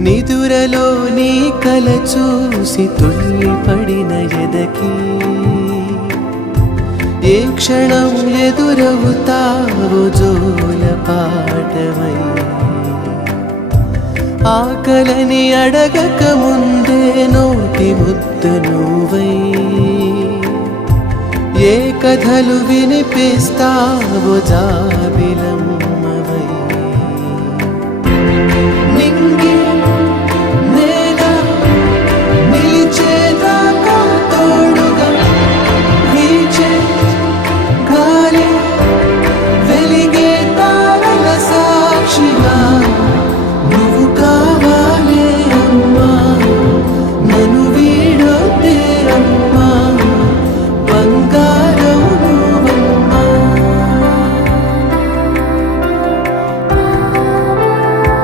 నిదురలో నీ కల చూసి తుళ్ళిపడిన ఎదకి ఏ క్షణం ఎదురవుతావో జోల పాటవై ఆకలని అడగక ముందే నోటి ముద్ద నువ్వై ఏ కథలు వినిపిస్తావో జాబిలమ్మ